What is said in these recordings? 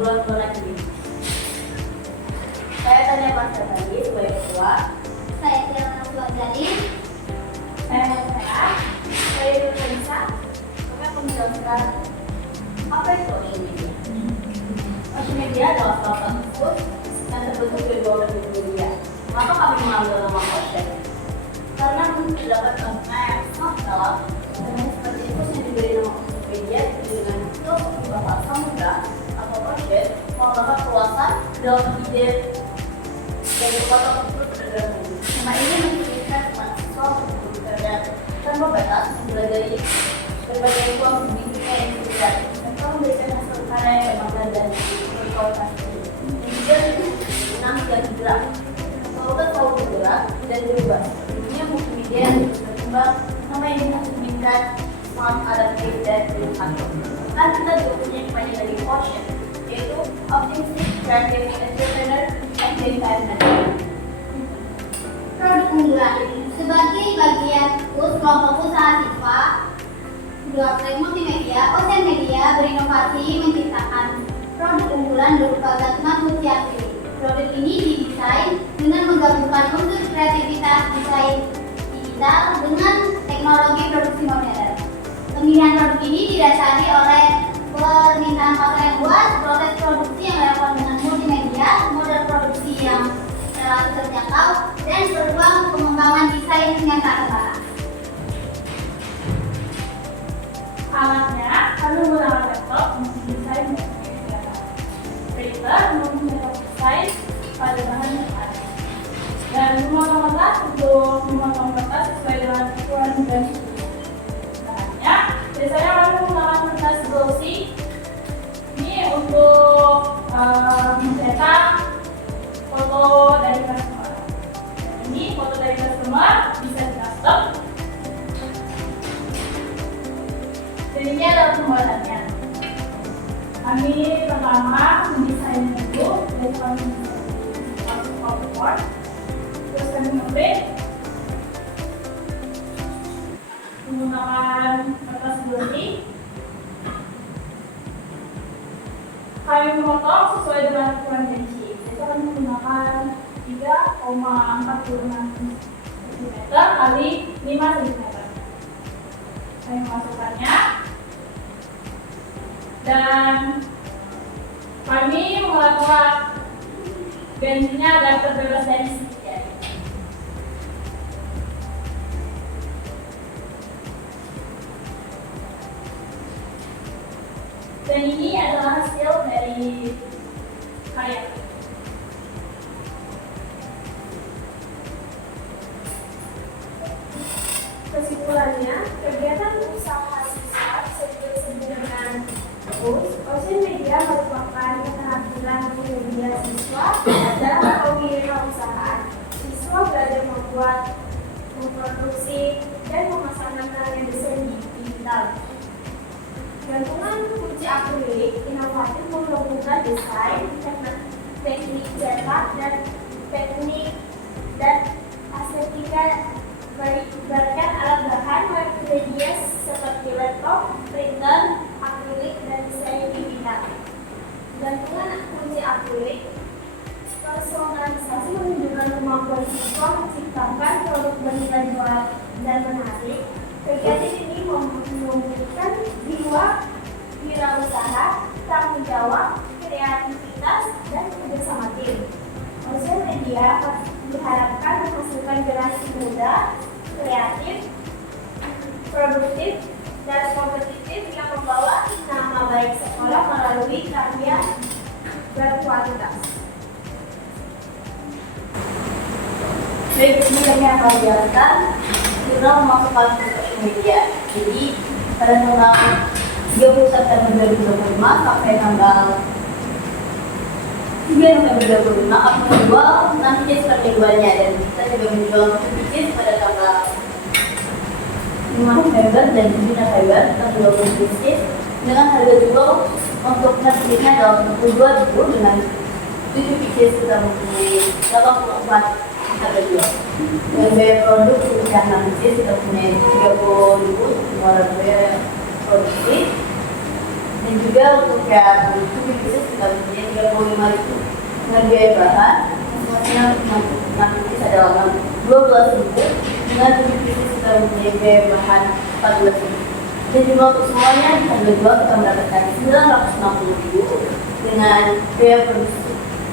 bulan-bulan ini. Saya tanya Mas tadi sebagai ketua. Saya Tiara Jalin. Saya Indonesia. Kami akan menjelaskan apa itu social media. Social media adalah salah satu tools yang terbentuk dari dua media. Maka kami mengambil nama social karena terdapat makna yang sangat dalam dan seperti itu yang diberi nama social media dengan itu bahasa mudah atau social membawa keluasan dalam ide dan kekuatan tersebut terhadap nama ini menceritakan mahasiswa untuk belajar tanpa batas mempelajari berbagai ruang pendidikan yang berbeda serta memberikan hasil karya yang bangga dan berkualitas dan juga dinamik dan gerak semoga selalu bergerak dan berubah dunia multimedia yang terus berkembang nama yang mencerminkan smart, adaptif, dan inovatif kan kita juga punya banyak dari quotient yaitu optimistic, creative, entrepreneur, and environment. Produk unggulan sebagai bagian kurs kelompok usaha siswa Dua Multimedia, Ocean Media berinovasi menciptakan produk unggulan berupa gantungan kunci akrilik. Produk ini didesain dengan menggabungkan unsur kreativitas desain digital dengan teknologi produksi modern. Pemilihan produk ini didasari oleh permintaan pasar yang luas, proses produksi yang dilakukan dengan multimedia, model produksi yang relatif terjangkau, dan peluang pengembangan desain yang tak terbatas. Alatnya, kami menggunakan laptop untuk desain dan kegiatan. Printer untuk desain pada bahan yang ada. Dan memotong kertas untuk memotong kertas sesuai dengan ukuran dan bahannya. Biasanya kami menggunakan kertas glossy. Ini untuk mencetak foto dari customer. Ini foto dari customer bisa di custom. Dan ini adalah pembuatannya. Kami pertama mendesain dulu, dari kami masuk PowerPoint, terus kami ngeprint menggunakan kertas glossy. Kami memotong sesuai dengan ukuran benci. Jadi kami menggunakan 3,46 cm kali 5 cm. Kami memasukkannya. Dan kami melakukan bensinnya agar terbebas dari sisi jari. Dan ini adalah hasil dari karya. Kesimpulannya, kegiatan usaha siswa dengan Ocean Media merupakan keterampilan media siswa dalam kewirausahaan. Siswa belajar membuat, memproduksi, dan memasarkan karya desain digital. Gantungan kunci akrilik inovatif menggabungkan desain, teknik cetak, dan teknik dan estetika melibatkan alat bahan multimedia seperti laptop, printer, akrilik, dan desain digital. Gantungan kunci akrilik personalisasi menunjukkan kemampuan siswa menciptakan produk bernilai jual dan menarik. Kegiatan ini menumbuhkan jiwa wirausaha, tanggung jawab, kreativitas, dan kerjasama tim. Ocean Media diharapkan menghasilkan generasi muda, kreatif, produktif, dan kompetitif yang membawa nama baik sekolah melalui karya berkualitas. Baik, ini kami akan menjelaskan jurnal memasukkan social media. Jadi pada tanggal 30 September 2025 sampai tanggal 3 November 2025 akan menjual 6 pieces per mingguannya dan kita juga menjual 1 pieces pada tanggal 5 November dan 7 November kita menjual 20 pieces dengan harga jual untuk harganya adalah 62.000 dengan 7 pieces kita mempunyai 84 harga jual. Dan biaya produk sudah 6 pieces kita punya 30.000 semua biaya produksi. Dan juga untuk yang itu bisa kita punya 35.000 dengan biaya bahan masing-masingnya nanti adalah 12.000 dengan kita punya biaya bahan 14.000. Dan juga untuk semuanya di tanggal 2 kita mendapatkan 960.000 dengan biaya produksi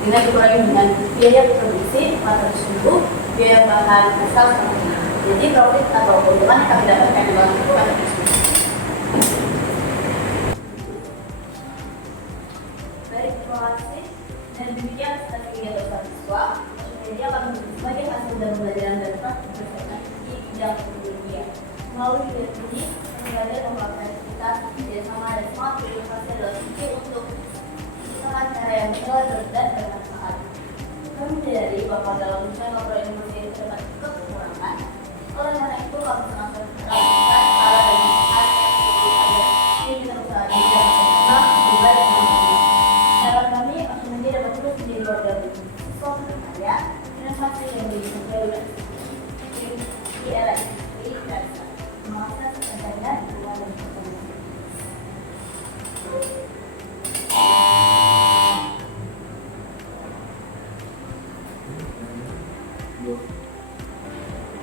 dengan dikurangi dengan biaya produksi 400.000, biaya bahan asal 100.000. Jadi profit atau keuntungan yang kami dapatkan di bawah itu ada. Baik, terima kasih. Dan demikian strategi kegiatan siswa. Media kami sebagai hasil dari pembelajaran dan praktik berdasarkan di bidang media. Melalui kegiatan ini, kami belajar melakukan kita kerjasama dan semangat berinovasi adalah kunci untuk menciptakan cara yang benar dan bermanfaat. Kami menyadari bahwa dalam usaha ngobrol inovasi ini terdapat kekurangan. Oleh karena itu, kami sangat berharap cara dan manfaat yang kita usaha ini dapat berkembang, berubah dan bermanfaat. Harapan kami akan dapat terus menjadi warga siswa berkarya, inovasi yang lebih baik di era industri dan mengakses internet dan informasi.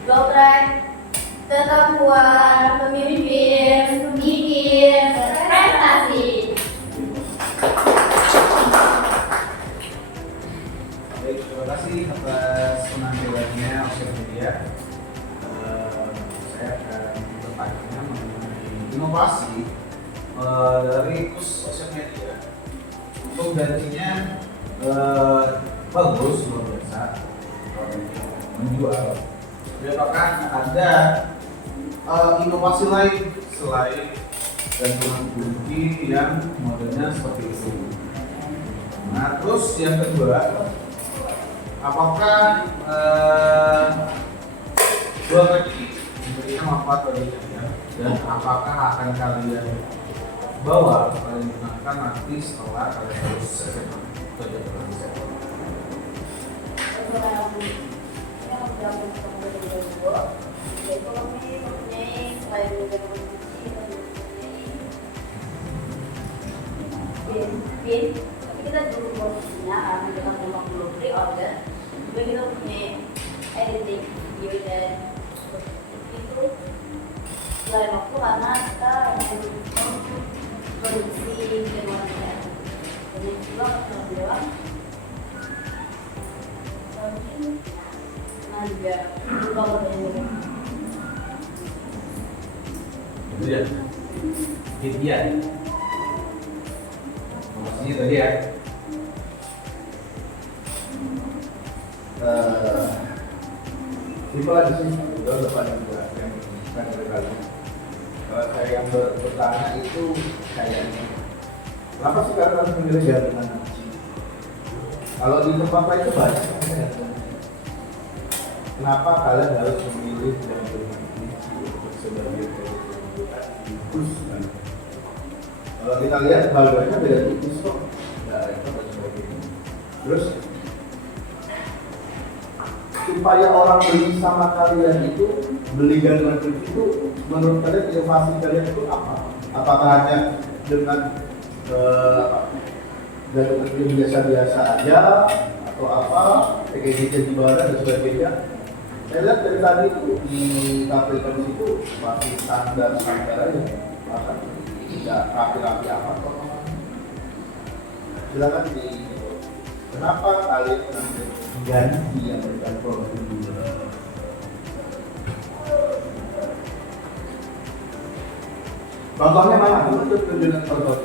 Dokter, keterampilan pemimpin, prestasi. Baik, terima kasih atas penampilannya Ocean Media. Saya akan bertanya mengenai inovasi dari KUS Ocean Media. Untuk janjinya bagus, luar biasa, menjual. Tapi apakah ada inovasi lain selain gantungan kunci yang modelnya seperti itu? Nah, terus yang kedua, apakah dua kaki memberikan manfaat bagi kalian dan apakah akan kalian bawa kalian gunakan nanti setelah kalian harus SMA kerja kerja? Tapi kita dulu posisinya karena kita memang belum pre-order, jadi kita punya editing video dan itu selain waktu karena kita produksi dan warna dan juga kita bilang juga berubah berubah. Itu ya, Gideon. Maksudnya tadi ya. Simpel aja sih, udah depan juga yang kan kali. Kalau saya yang bertanya itu kayaknya, kenapa sih kalian harus memilih gantungan kunci? Kalau di tempat lain itu banyak gantungan. Kenapa kalian harus memilih gantungan kunci untuk sebagai kebutuhan khusus? Kalau kita lihat harganya beda tipis kok, nggak repot dan sebagainya. Terus supaya orang beli sama kalian itu beli gantungan kunci itu, menurut kalian inovasi kalian itu apa? Apakah hanya dengan gantungan kunci biasa-biasa aja atau apa, packaging di bawah dan sebagainya? Saya lihat dari tadi itu ditampilkan di situ masih standar aja, bahkan tidak rapi-rapi amat kok. Silakan di kenapa kalian ganti yang berikan produk dulu? Contohnya mana? Untuk tunjukkan contoh.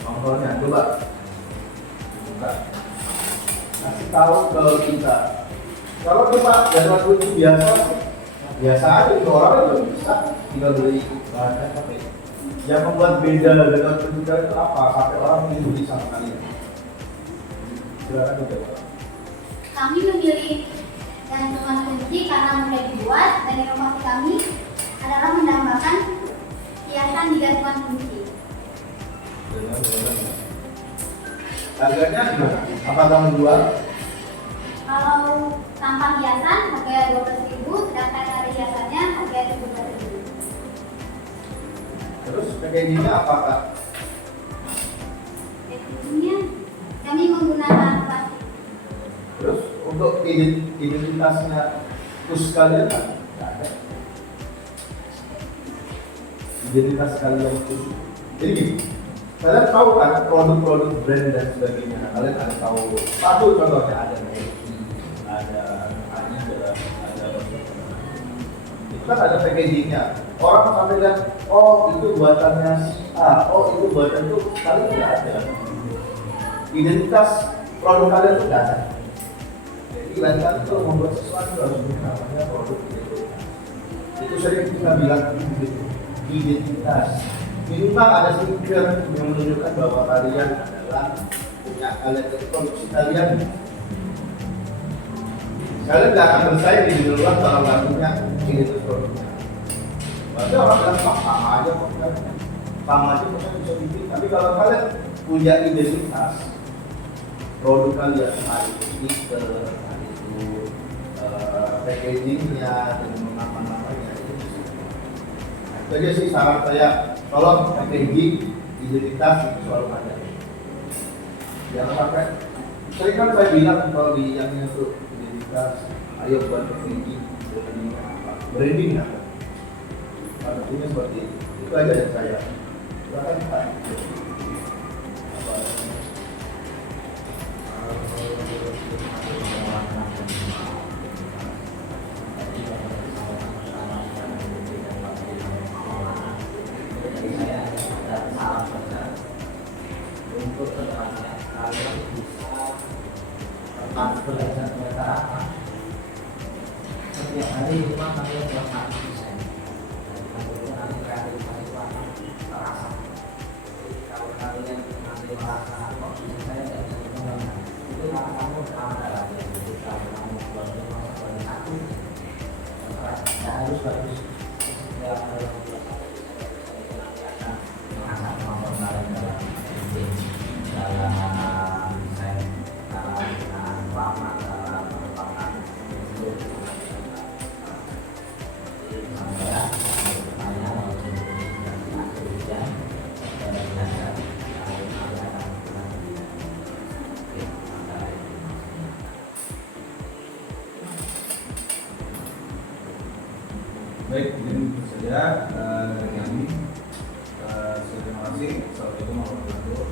Contohnya coba. Kasih tahu ke kita. Kalau cuma gantungan kunci biasa aja itu orang juga bisa tinggal beli bahan tapi yang membuat beda dengan kunci itu apa? Sampai orang beli sama kalian. Silakan dijawab. Kami memilih gantungan kunci karena mudah dibuat dan inovasi kami adalah menambahkan hiasan di gantungan kunci. Harganya gimana? Apa kamu jual? Kalau tanpa hiasan harga 12.000, sedangkan ada hiasannya harga 2021. Terus packagingnya apakah? Packagingnya kami menggunakan plastik. Terus untuk identitasnya khusus kalian kan? Nggak ada. Identitas kalian khusus. Jadi gini, kalian tahu kan produk-produk brand dan sebagainya. Kalian ada tahu satu contohnya ada Nike, ada Adidas, ada itu kan ada packagingnya. Orang sampai lihat, oh itu buatannya si A, oh itu buatan itu kalian nggak ada. Identitas produk kalian itu nggak ada. Jadi kalian itu membuat sesuatu harus punya namanya produk identitas. Itu sering kita bilang identitas. Minimal ada stiker yang menunjukkan bahwa kalian adalah punya kalian itu produksi kalian. Kalian nggak akan bersaing di luar kalau nggak punya identitas produknya. Berarti orang bilang sama aja kok kan, sama aja kok kan bisa bikin. Tapi kalau kalian punya identitas produk kalian, itu stiker, itu packagingnya dengan nama-namanya itu aja sih saran saya. Tolong packaging identitas itu selalu ada. Jangan sampai sering kan saya bilang kalau di yang itu identitas, ayo buat packaging, branding ya. Artinya seperti itu aja dari saya. Silakan Pak. Untuk kedepannya kalian bisa tetap belajar keterangan setiap hari rumah kalian melakukan desain. Kemudian nanti kreativitas itu akan terasa. Jadi kalau kalian nanti merasa kok desain saya tidak bisa dikembangkan, itu karena kamu terlalu dalam. Jadi kalau kamu buat masa satu, tidak harus bagus. Setiap hari nanti akan mengasah kemampuan kalian dalam dalam desain, dalam warna, dalam pengembangan itu sampai pertanyaan maupun kemudian dan belajar Baik, jadi itu saja dari kami. Terima kasih. Assalamualaikum warahmatullahi wabarakatuh.